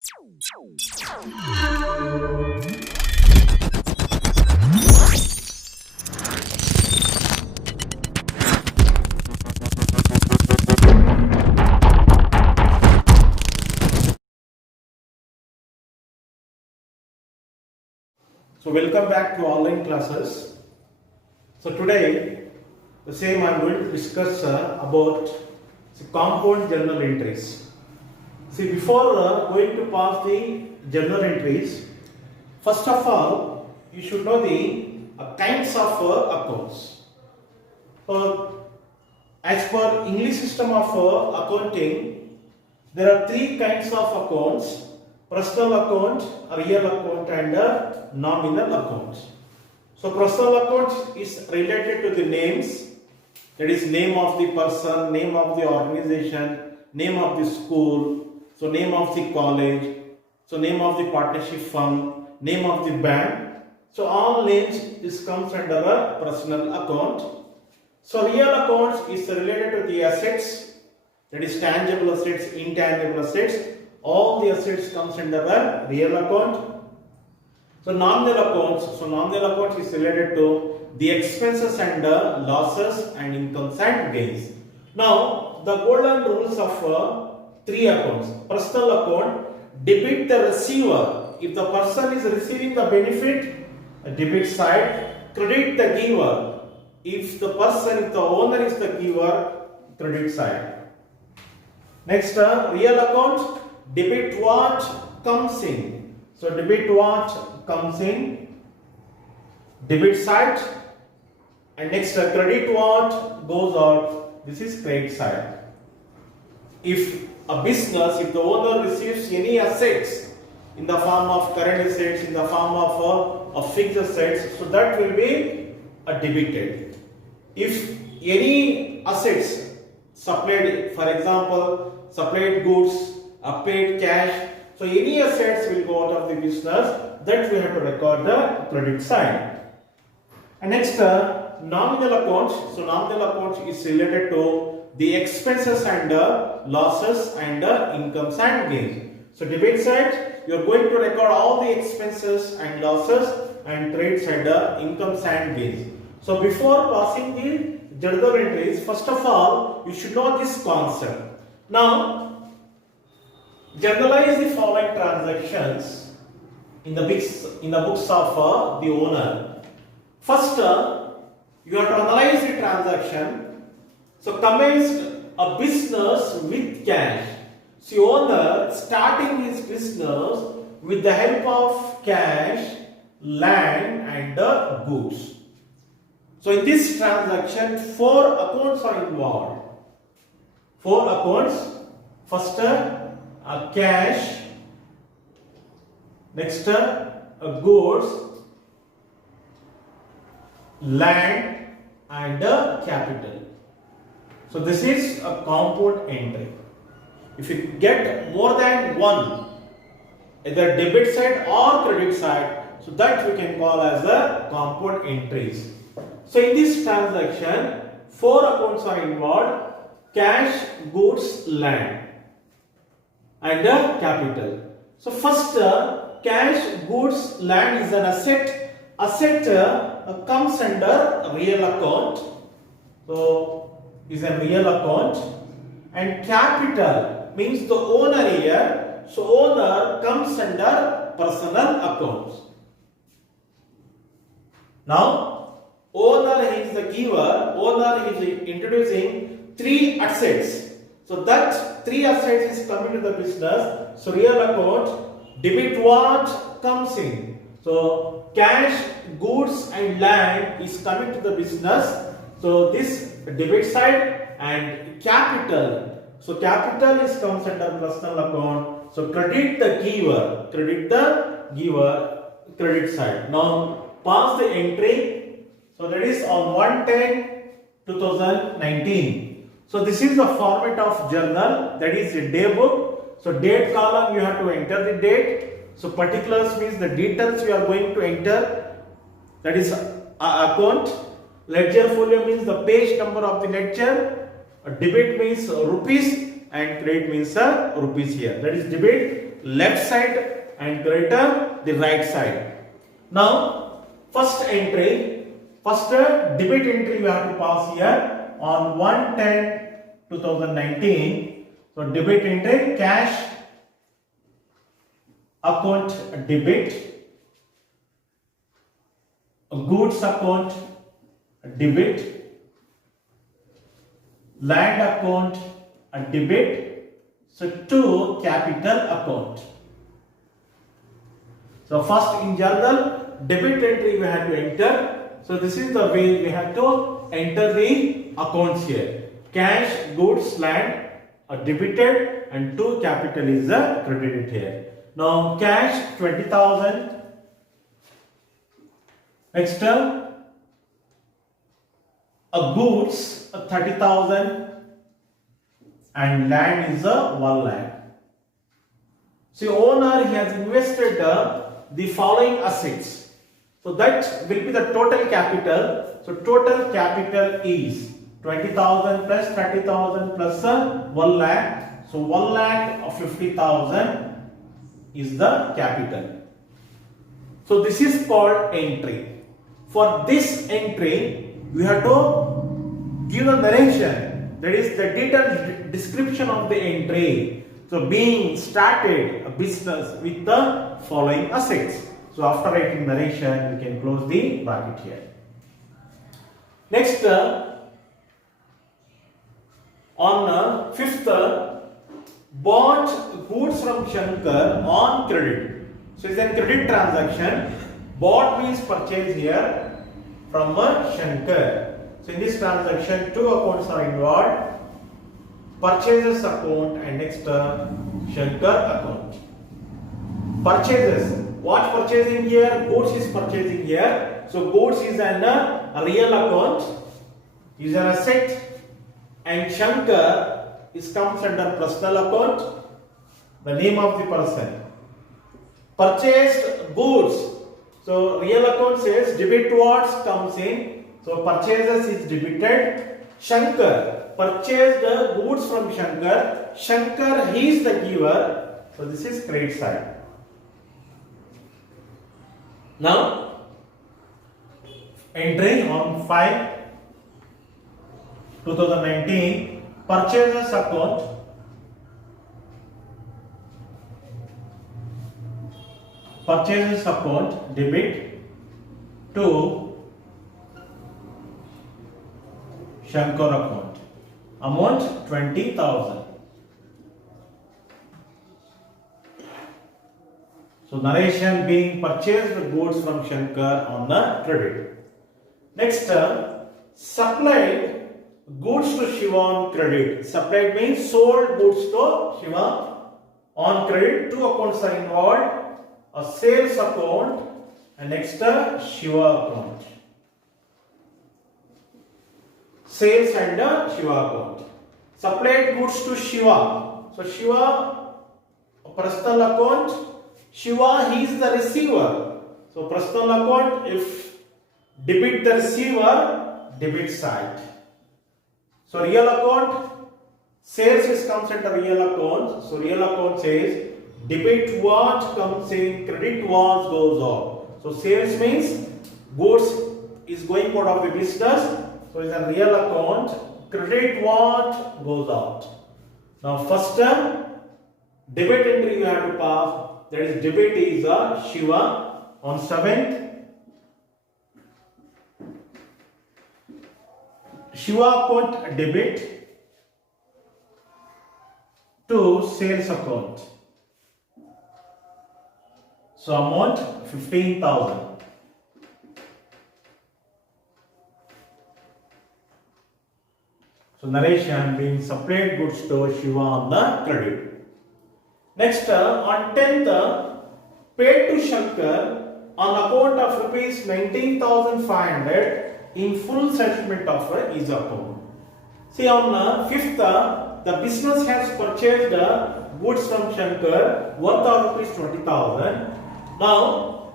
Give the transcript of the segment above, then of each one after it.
So welcome back to online classes. So today the same I am going to discuss about the compound journal entries. See, before going to pass the journal entries, first of all you should know the kinds of accounts. As per English system of accounting, there are three kinds of accounts: personal account, real account and nominal account. So personal account is related to the names, that is name of the person, name of the organization, name of the school, so name of the college, so name of the partnership firm, name of the bank. So all names this comes under a personal account. So real accounts is related to the assets, that is tangible assets, intangible assets. All the assets comes under a real account. So nominal accounts is related to the expenses and losses and incomes and gains. Now the golden rules of three accounts. Personal account, debit the receiver. If the person is receiving the benefit, debit side. Credit the giver. If the owner is the giver, credit side. Next, real account, debit what comes in. So debit what comes in, debit side, and next credit what goes out. This is credit side. If the owner receives any assets in the form of current assets, in the form of fixed assets, so that will be debited. If any assets supplied, for example, supplied goods, paid cash, so any assets will go out of the business, that we have to record the credit side. And next, nominal accounts. So nominal accounts is related to the expenses and losses and incomes and gains. So debit side, you are going to record all the expenses and losses, and credit side incomes and gains. So before passing the journal entries, first of all you should know this concept. Now generalize the following transactions in the books of the owner. First, you have to analyze the transaction. So commenced a business with cash. So owner starting his business with the help of cash, land and goods. So in this transaction, four accounts are involved. Four accounts. First, cash. Next, goods, land and capital. So this is a compound entry. If you get more than one, either debit side or credit side, so that we can call as the compound entries. So in this transaction, four accounts are involved: cash, goods, land and capital. So first, cash, goods, land is an asset. Asset comes under real account. So is a real account. And capital means the owner here. So owner comes under personal accounts. Now owner is the giver. Owner is introducing three assets. So that three assets is coming to the business. So real account, debit what comes in. So cash, goods and land is coming to the business. So this debit side, and capital. So capital is comes under personal account. So credit the giver, credit side. Now pass the entry. So that is on 1/10/2019. So this is the format of journal, that is a day book. So date column you have to enter the date. So particulars means the details you are going to enter, that is account. Ledger folio means the page number of the ledger. Debit means rupees and credit means rupees here. That is debit left side and creditor the right side. Now, first entry, first debit entry we have to pass here on 1/10/2019. So debit entry, cash account debit, goods account debit, land account debit, so to capital account. So first in general debit entry we have to enter. So this is the way we have to enter the accounts here. Cash, goods, land are debited and to capital is credited here. Now cash 20,000. Next goods 30,000 and land is 1 lakh. So owner he has invested the following assets. So that will be the total capital. So total capital is 20,000 plus 30,000 plus 1 lakh. So 1 lakh of 50,000 is the capital. So this is called entry. For this entry, we have to give a narration, that is the detailed description of the entry. So being started a business with the following assets. So after writing narration, we can close the bracket here. Next, on 5th, bought goods from Shankar on credit. So it's a credit transaction. Bought means purchase here from Shankar. So in this transaction, two accounts are involved. Purchases account and next Shankar account. Purchases. What purchasing here? Goods is purchasing here. So goods is a real account, is an asset, and Shankar is comes under personal account, the name of the person. Purchased goods. So real account says debit towards comes in. So purchases is debited. Shankar purchased the goods from Shankar. Shankar he is the giver. So this is credit side. Now entry on 5/2019 purchases account. Purchases account debit to Shankar account. Amount 20,000. So narration being purchased goods from Shankar on the credit. Next, supplied goods to Shiva on credit. Supplied means sold goods to Shiva on credit. Two accounts are involved. A sales account and next Shiva account. Sales and Shiva account. Supplied goods to Shiva. So Shiva personal account. Shiva he is the receiver. So personal account, if debit the receiver, debit side. So real account, sales is comes under real account. So real account says debit what comes in, credit what goes out. So sales means goods is going out of the business. So it's a real account. Credit what goes out. Now first debit entry you have to pass. That is debit is Shiva on 7th. Shiva account debit to sales account. So amount 15,000. So narration being supplied goods to Shiva on the credit. Next, on 10th, paid to Shankar on account of rupees 19,500 in full settlement of his account. See, on 5th, the business has purchased goods from Shankar worth of rupees 20,000. Now,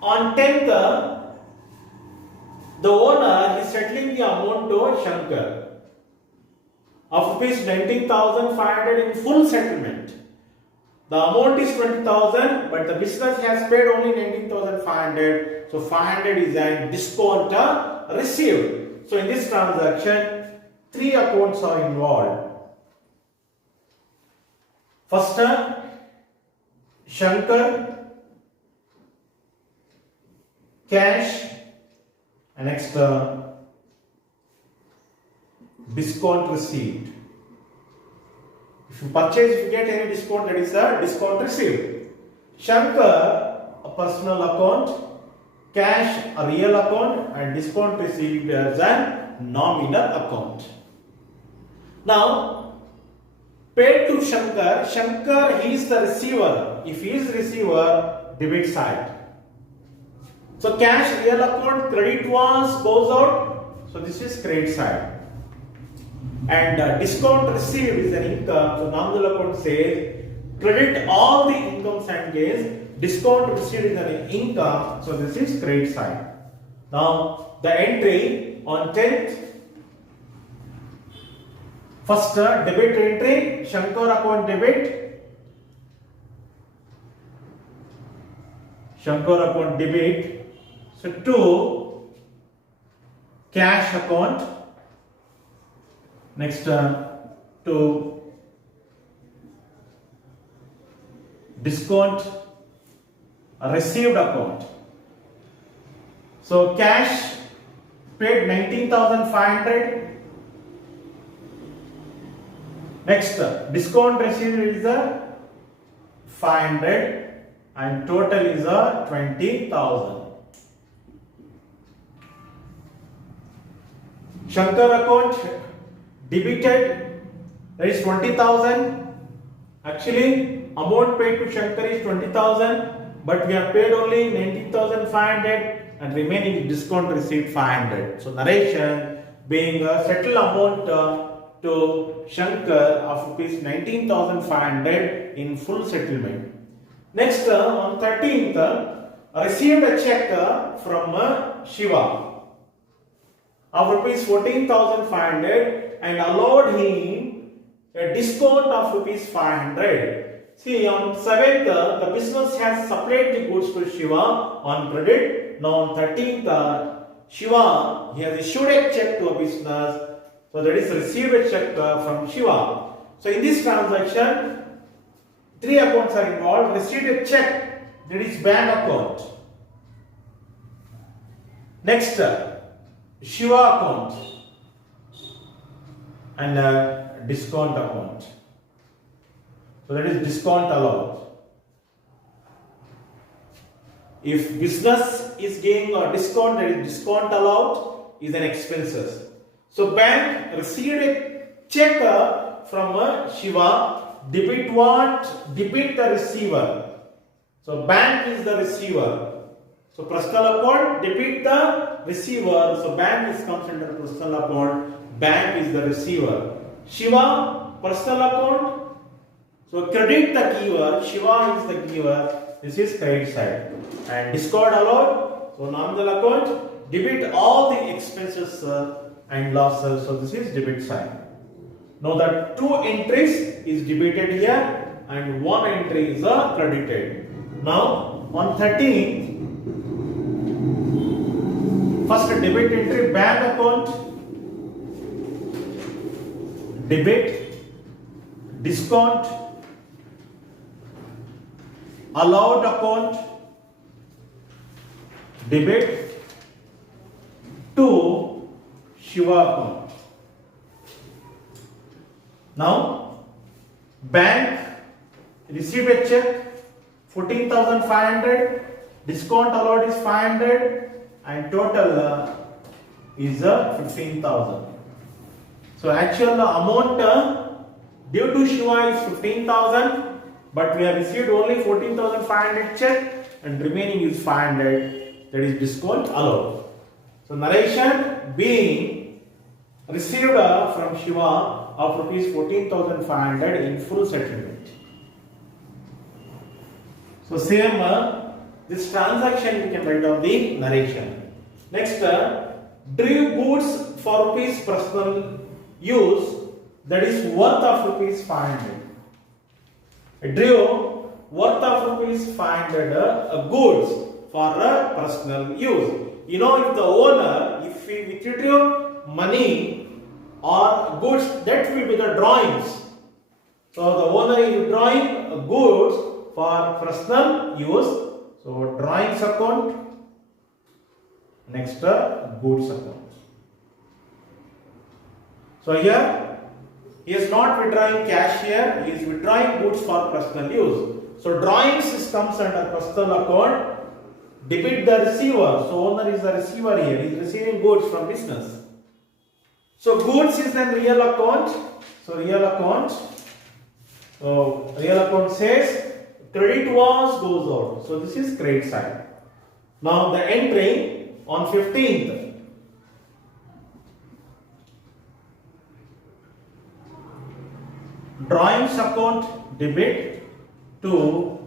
on 10th, the owner is settling the amount to Shankar of rupees 19,500 in full settlement. The amount is 20,000, but the business has paid only 19,500. So 500 is a discount received. So in this transaction, three accounts are involved. First, Shankar, cash, and next discount received. If you purchase, if you get any discount, that is the discount received. Shankar, a personal account, cash, a real account, and discount received as a nominal account. Now, paid to Shankar, Shankar he is the receiver. If he is receiver, debit side. So cash, real account, credit was goes out. So this is credit side. And discount received is an income. So nominal account says credit all the incomes and gains. Discount received is an income. So this is credit side. Now the entry on 10th. First debit entry, Shankar account debit. Shankar account debit. So to cash account. Next to discount received account. So cash paid 19,500. Next discount received is 500 and total is 20,000. Shankar account debited, that is 20,000. Actually, amount paid to Shankar is 20,000, but we have paid only 19,500 and remaining discount received 500. So narration being a settled amount to Shankar of rupees 19,500 in full settlement. Next, on 13th, received a check from Shiva of rupees 14,500 and allowed him a discount of rupees 500. See, on 7th, the business has supplied the goods to Shiva on credit. Now on 13th, Shiva, he has issued a check to a business. So that is received a check from Shiva. So in this transaction, three accounts are involved. Received a check, that is bank account. Next, Shiva account and discount account. So that is discount allowed. If business is giving a discount, that is discount allowed is an expenses. So bank received a check from Shiva, debit what? Debit the receiver. So bank is the receiver. So personal account, debit the receiver. So bank is comes under personal account. Bank is the receiver. Shiva, personal account. So credit the giver. Shiva is the giver. This is credit side. And discount allowed. So nominal account, debit all the expenses and losses. So this is debit side. Now the two entries is debited here and one entry is credited. Now on 13th, first debit entry, bank account, debit, discount, allowed account, debit to Shiva account. Now bank received a check 14,500, discount allowed is 500 and total is 15,000. So actual amount due to Shiva is 15,000, but we have received only 14,500 check and remaining is 500, that is discount allowed. So narration being received from Shiva of rupees 14,500 in full settlement. So same this transaction we can write down the narration. Next, drew goods for rupees personal use, that is worth of rupees 500. Drew worth of rupees 500 goods for personal use. You know, if the owner, if we withdraw money or goods, that will be the drawings. So the owner is drawing goods for personal use. So drawings account. Next, goods account. So here, he is not withdrawing cash here, he is withdrawing goods for personal use. So drawings comes under personal account. Debit the receiver. So owner is the receiver here. He is receiving goods from business. So goods is then real account. So real account. So real account says credit was goes out. So this is credit side. Now the entry on 15th. Drawings account debit to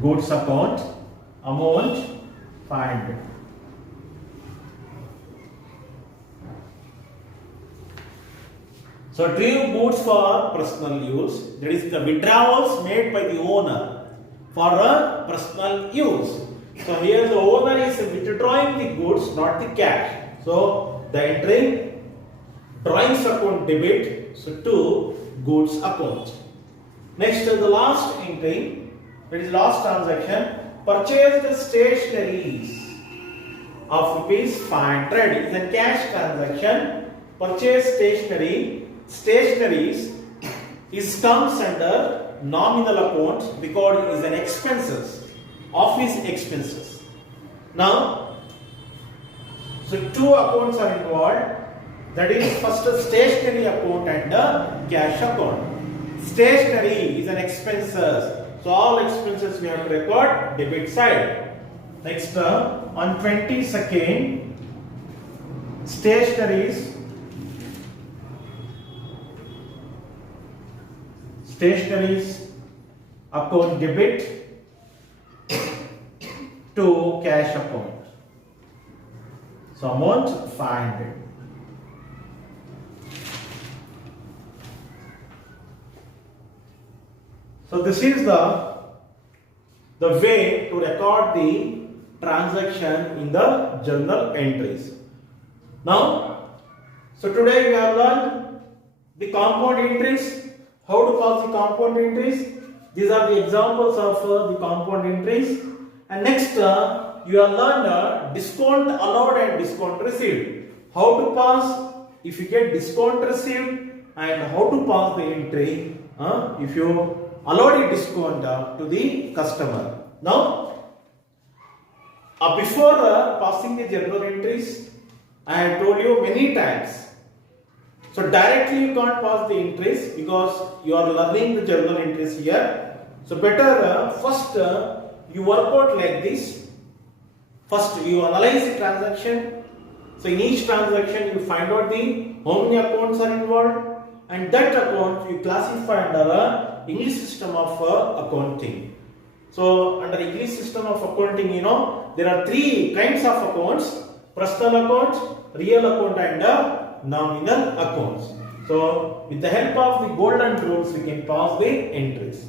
goods account, amount 500. So retrieve goods for personal use, that is the withdrawals made by the owner for a personal use. So here the owner is withdrawing the goods, not the cash. So the entry drawings account debit, so to goods account. Next, the last entry, that is last transaction, purchase the stationeries of rupees 500. It is a cash transaction. Purchase stationeries is comes under nominal account because it is an expenses, office expenses. Now, so two accounts are involved. That is first a stationery account and a cash account. Stationery is an expenses. So all expenses we have to record debit side. Next, on 22nd, stationeries account debit to cash account. So amount 500. So this is the way to record the transaction in the journal entries. Now, so today we have learned the compound entries, how to pass the compound entries. These are the examples of the compound entries. And next, you have learned discount allowed and discount received. How to pass if you get discount received, and how to pass the entry if you allowed a discount to the customer. Now, before passing the journal entries, I have told you many times. So directly you can't pass the entries because you are learning the journal entries here. So better first you work out like this. First you analyze the transaction. So in each transaction you find out the how many accounts are involved, and that account you classify under English system of accounting. So under English system of accounting, you know, there are three kinds of accounts: personal account, real account and nominal accounts. So with the help of the golden rules we can pass the entries.